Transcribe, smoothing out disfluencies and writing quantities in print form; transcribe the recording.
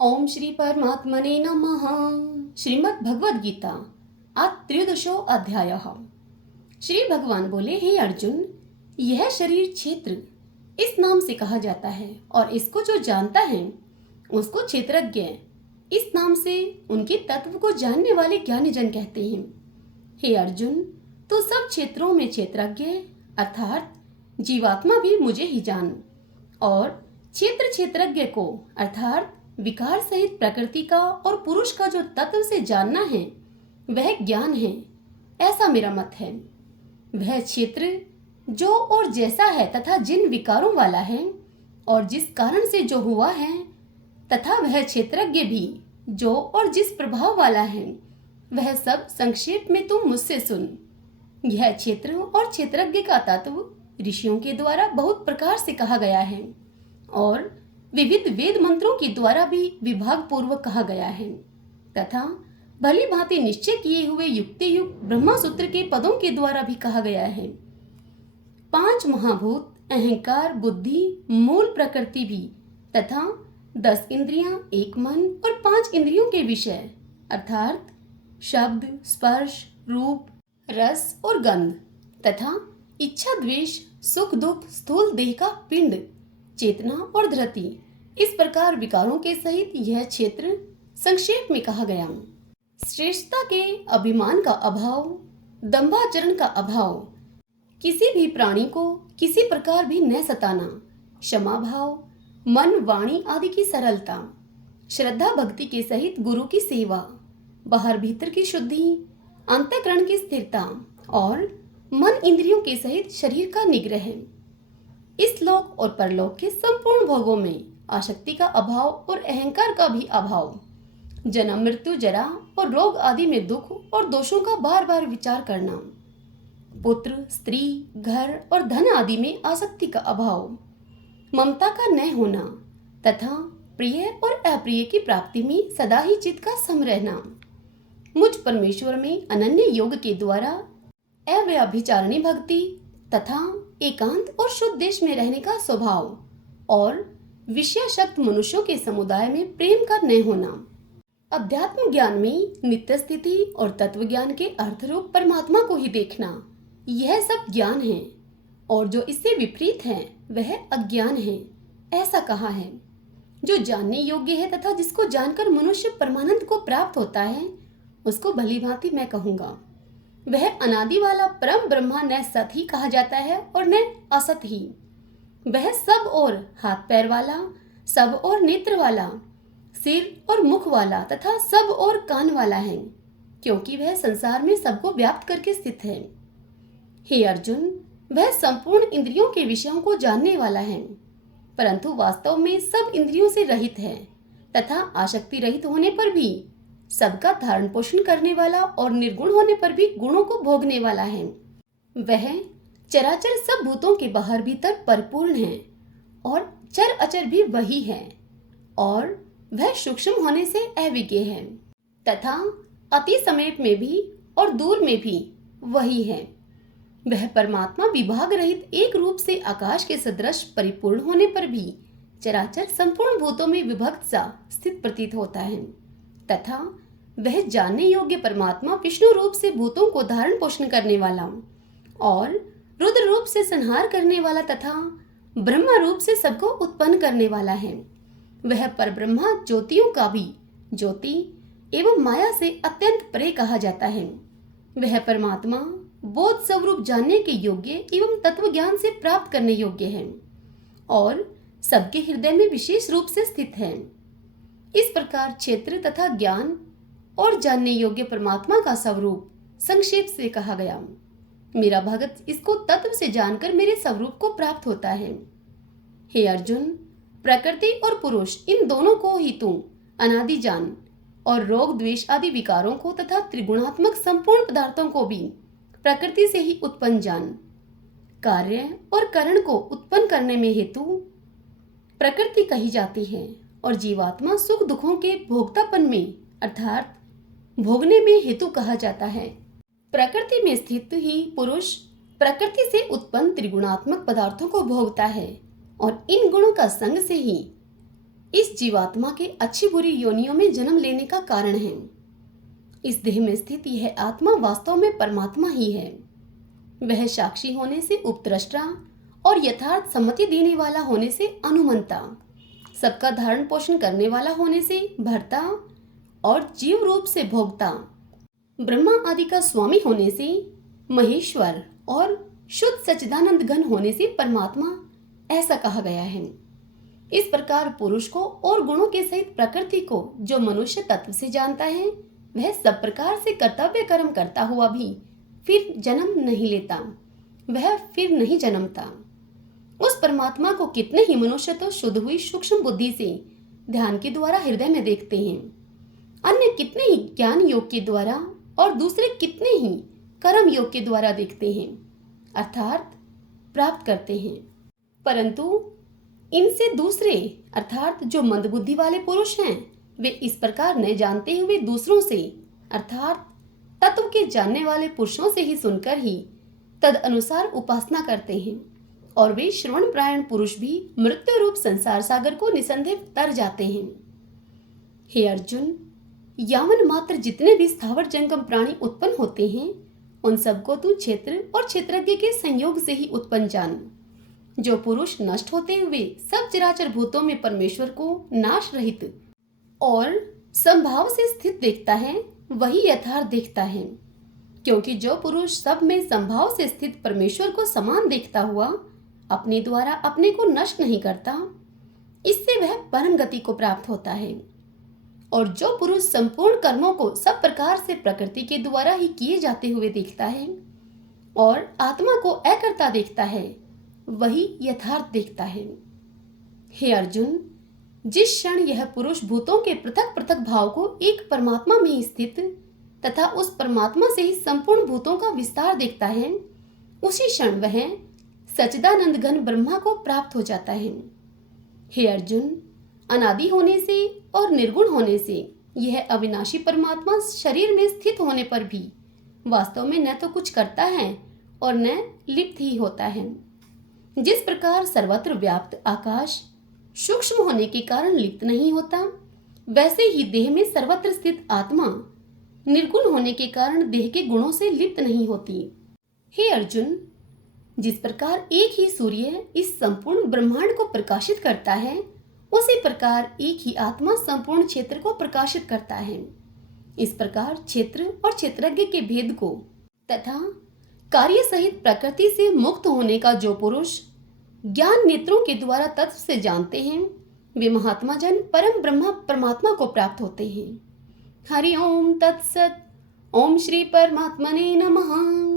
ओम श्री परमात्मने नमः। श्रीमद् भगवद गीता आज 13 अध्याय। श्री भगवान बोले, हे अर्जुन, यह शरीर क्षेत्र इस नाम से कहा जाता है और इसको जो जानता है उसको क्षेत्रज्ञ इस नाम से उनके तत्व को जानने वाले ज्ञानीजन कहते हैं। हे अर्जुन, तो सब क्षेत्रों में क्षेत्रज्ञ अर्थात जीवात्मा भी मुझे ही जान, और क्षेत्रज्ञ को अर्थात विकार सहित प्रकृति का और पुरुष का जो तत्व से जानना है वह ज्ञान है, ऐसा मेरा मत है। वह क्षेत्र जो और जैसा है तथा जिन विकारों वाला है और जिस कारण से जो हुआ है, तथा वह क्षेत्रज्ञ भी जो और जिस प्रभाव वाला है, वह सब संक्षेप में तुम मुझसे सुन। यह क्षेत्र और क्षेत्रज्ञ का तत्व ऋषियों के द्वारा बहुत प्रकार से कहा गया है और विविध वेद मंत्रों के द्वारा भी विभाग पूर्वक कहा गया है, तथा भली भांति निश्चय किए हुए युक्ति युक्त ब्रह्मा सूत्र के पदों के द्वारा भी कहा गया है। 5 महाभूत, अहंकार, बुद्धि, मूल प्रकृति भी, तथा 10 इंद्रियां, 1 मन और 5 इंद्रियों के विषय अर्थात शब्द, स्पर्श, रूप, रस और गंध, तथा इच्छा, द्वेष, सुख दुख, स्थूल देह का पिंड, चेतना और धृति, इस प्रकार विकारों के सहित यह क्षेत्र संक्षेप में कहा गया। श्रेष्ठता के अभिमान का अभाव, दंभाचरण का अभाव, किसी भी प्राणी को किसी प्रकार भी न सताना, क्षमा भाव, मन वाणी आदि की सरलता, श्रद्धा भक्ति के सहित गुरु की सेवा, बाहर भीतर की शुद्धि, अंतःकरण की स्थिरता और मन इंद्रियों के सहित शरीर का निग्रह, इस लोक और परलोक के संपूर्ण भोगों में आसक्ति का अभाव और अहंकार का भी अभाव, जन्म मृत्यु जरा और रोग आदि में दुख और दोषों का बार बार विचार करना, पुत्र स्त्री घर और धन आदि में आसक्ति का अभाव, ममता का न होना, तथा प्रिय और अप्रिय की प्राप्ति में सदा ही चित्त का सम रहना, मुझ परमेश्वर में अनन्य योग के द्वारा अव्यभिचारिणी भक्ति तथा एकांत और शुद्ध देश में रहने का स्वभाव और विषयाशक्त मनुष्यों के समुदाय में प्रेम का न होना, अध्यात्म ज्ञान में नित्य स्थिति और तत्व ज्ञान के अर्थ रूप परमात्मा को ही देखना, यह सब ज्ञान है, और जो इससे विपरीत है वह अज्ञान है, ऐसा कहा है। जो जानने योग्य है तथा जिसको जानकर मनुष्य परमानंद को प्राप्त होता है, उसको भली भांति मैं कहूँगा। वह अनादि वाला परम ब्रह्मा न सत ही कहा जाता है और न असत ही। वह सब और हाथ पैर वाला, सब और नेत्र वाला, सिर और मुख वाला तथा सब और कान वाला है, क्योंकि वह संसार में सबको व्याप्त करके स्थित है। हे अर्जुन, वह संपूर्ण इंद्रियों के विषयों को जानने वाला है, परंतु वास्तव में सब इंद्रियों से रहित है तथा आसक्ति रहित होने पर भी सबका धारण पोषण करने वाला और निर्गुण होने पर भी गुणों को भोगने वाला है। वह चराचर सब भूतों के बाहर भीतर परिपूर्ण है और चर अचर भी वही है, और वह सूक्ष्म होने से अविज्ञ है तथा अति समीप में भी और दूर में भी वही है। वह परमात्मा विभाग रहित एक रूप से आकाश के सदृश परिपूर्ण होने पर भी चराचर संपूर्ण भूतों में विभक्त सा स्थित प्रतीत होता है, तथा वह जानने योग्य परमात्मा विष्णु रूप से भूतों को धारण पोषण करने वाला और रुद्र रूप से संहार करने वाला तथा ब्रह्मा रूप से सबको उत्पन्न करने वाला है। वह परब्रह्मा ज्योतियों का भी ज्योति एवं माया से अत्यंत परे कहा जाता है। वह परमात्मा बोध स्वरूप जानने के योग्य एवं तत्व ज्ञान से प्राप्त करने योग्य है और सबके हृदय में विशेष रूप से स्थित है। इस प्रकार क्षेत्र तथा ज्ञान और जानने योग्य परमात्मा का स्वरूप संक्षेप से कहा गया। मेरा भगत इसको तत्व से जानकर मेरे स्वरूप को प्राप्त होता है। हे अर्जुन, प्रकृति और पुरुष इन दोनों को ही तू अनादि जान, और रोग द्वेष आदि विकारों को तथा त्रिगुणात्मक संपूर्ण पदार्थों को भी प्रकृति से ही उत्पन्न जान। कार्य और करण को उत्पन्न करने में हेतु प्रकृति कही जाती है, और जीवात्मा सुख दुखों के भोक्तापन में अर्थात भोगने में हेतु कहा जाता है। प्रकृति में स्थित ही पुरुष प्रकृति से उत्पन्न त्रिगुणात्मक पदार्थों को भोगता है, और इन गुणों का संग से ही इस जीवात्मा के अच्छी बुरी योनियों में जन्म लेने का कारण है। इस देह में स्थित यह आत्मा वास्तव में परमात्मा ही है। वह साक्षी होने से उपद्रष्टा और यथार्थ सम्मति देने वाला होने से अनुमंता, सबका धारण पोषण करने वाला होने से भर्ता और जीव रूप से भोक्ता, ब्रह्मा आदि का स्वामी होने से महेश्वर और शुद्ध सच्चिदानंद घन होने से परमात्मा, ऐसा कहा गया है। इस प्रकार पुरुष को और गुणों के सहित प्रकृति को जो मनुष्य तत्व से जानता है, वह सब प्रकार से कर्तव्य कर्म करता हुआ भी फिर जन्म नहीं लेता, वह फिर नहीं जन्मता। उस परमात्मा को कितने ही मनुष्य तो शुद्ध हुई सूक्ष्म बुद्धि से ध्यान के द्वारा हृदय में देखते हैं, अन्य कितने ही ज्ञान योग के द्वारा और दूसरे कितने ही कर्म योग के द्वारा देखते हैं, अर्थात प्राप्त करते हैं। परंतु इनसे दूसरे अर्थात जो मंदबुद्धि वाले पुरुष हैं, वे इस प्रकार न जानते हुए दूसरों से अर्थात तत्व के जानने वाले पुरुषों से ही सुनकर ही तद अनुसार उपासना करते हैं, और वे श्रवण प्रायण पुरुष भी मृत्यु रूप संसार सागर को निसंदेह तर जाते हैं। हे अर्जुन, यावन मात्र जितने भी स्थावर जंगम प्राणी उत्पन्न होते हैं, उन सबको तू क्षेत्र और क्षेत्रज्ञ के संयोग से ही उत्पन्न जान। जो पुरुष नष्ट होते हुए सब चराचर भूतों में परमेश्वर को नाश रहित और संभाव से स्थित देखता है, वही यथार्थ देखता है। क्योंकि जो पुरुष सब में संभाव से स्थित परमेश्वर को समान देखता हुआ अपने द्वारा अपने को नष्ट नहीं करता, इससे वह परम गति को प्राप्त होता है। और जो पुरुष संपूर्ण कर्मों को सब प्रकार से प्रकृति के द्वारा ही किए जाते हुए देखता है और आत्मा को अकर्ता देखता है, वही यथार्थ देखता है। हे अर्जुन, जिस क्षण यह पुरुष भूतों के पृथक पृथक भाव को एक परमात्मा में ही स्थित तथा उस परमात्मा से ही संपूर्ण भूतों का विस्तार देखता है, उसी क्षण वह सच्चिदानंद घन ब्रह्मा को प्राप्त हो जाता है। हे अर्जुन, अनादि होने से और निर्गुण होने से यह अविनाशी परमात्मा शरीर में स्थित होने पर भी वास्तव में न तो कुछ करता है और न लिप्त ही होता है। जिस प्रकार सर्वत्र व्याप्त आकाश सूक्ष्म होने के कारण लिप्त नहीं होता, वैसे ही देह में सर्वत्र स्थित आत्मा निर्गुण होने के कारण देह के गुणों से लिप्त नहीं होती। हे अर्जुन, जिस प्रकार एक ही सूर्य इस संपूर्ण ब्रह्मांड को प्रकाशित करता है, उसी प्रकार एक ही आत्मा संपूर्ण क्षेत्र को प्रकाशित करता है। इस प्रकार क्षेत्र और क्षेत्रज्ञ के भेद को तथा कार्य सहित प्रकृति से मुक्त होने का जो पुरुष ज्ञान नेत्रों के द्वारा तत्व से जानते हैं, वे महात्मा जन परम ब्रह्मा परमात्मा को प्राप्त होते हैं। हरि ओम तत्सत। ओम श्री परमात्मने नमः।